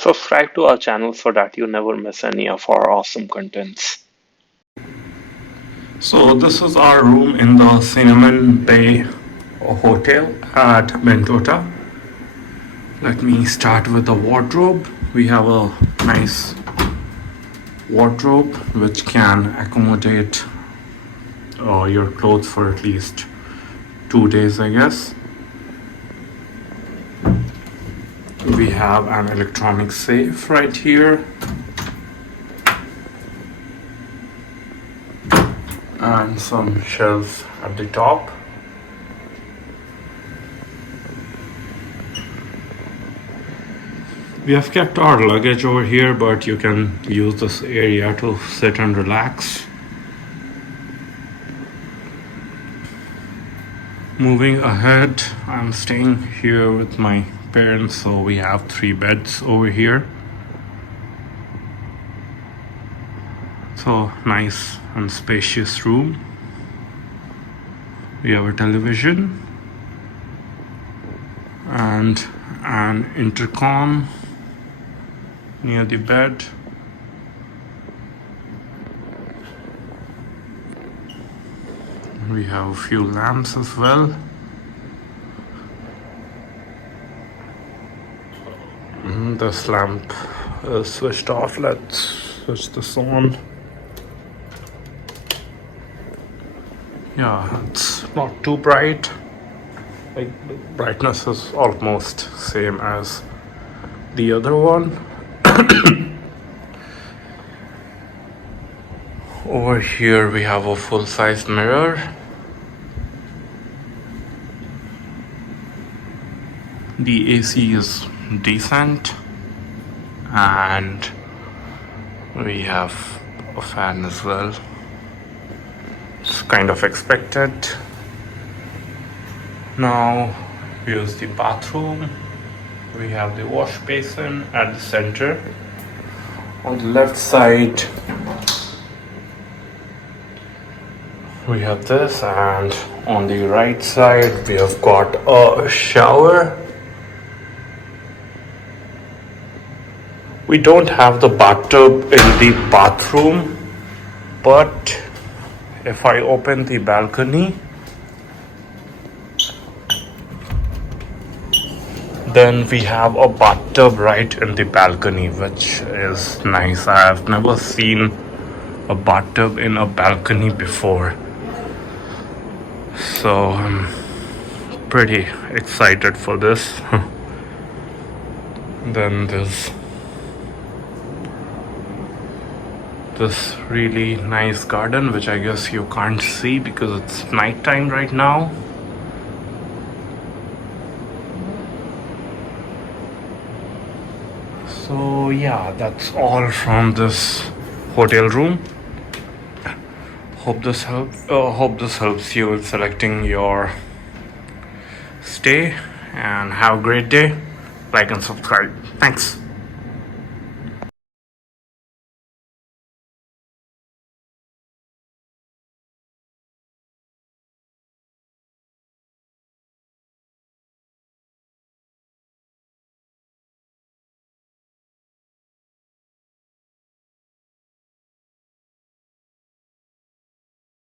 Subscribe to our channel so that you never miss any of our awesome contents. So this is our room in the Cinnamon Bay Hotel at Bentota. Let me start with the wardrobe. We have a nice wardrobe which can accommodate your clothes for at least 2 days, I guess. We have an electronic safe right here. And some shelves at the top. We have kept our luggage over here, but you can use this area to sit and relax. Moving ahead, I'm staying here with my parents, so we have 3 beds over here. So nice and spacious room. We have a television and an intercom near the bed. We have a few lamps as well. This lamp is switched off. Let's switch this on. Yeah, it's not too bright. Like, the brightness is almost same as the other one. Over here we have a full-size mirror. The AC is decent, and we have a fan as well. It's kind of expected. Now here's the bathroom. We have the wash basin at the center. On the left side we have this, and on the right side we have got a shower. We don't have the bathtub in the bathroom, but if I open the balcony, then we have a bathtub right in the balcony, which is nice. I have never seen a bathtub in a balcony before, so I'm pretty excited for this. Then there's this really nice garden, which I guess you can't see because it's nighttime right now. So yeah, that's all from this hotel room. Hope this helps you in selecting your stay, and have a great day. Like and subscribe. Thanks.